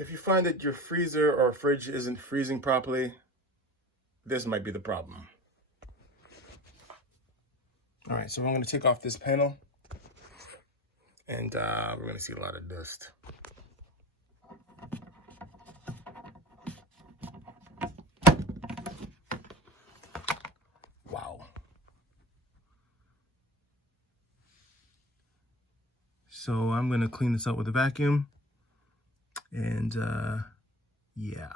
If you find that your freezer or fridge isn't freezing properly, this might be the problem. All right, so I'm gonna take off this panel and we're gonna see a lot of dust. Wow. So I'm gonna clean this up with a vacuum and yeah.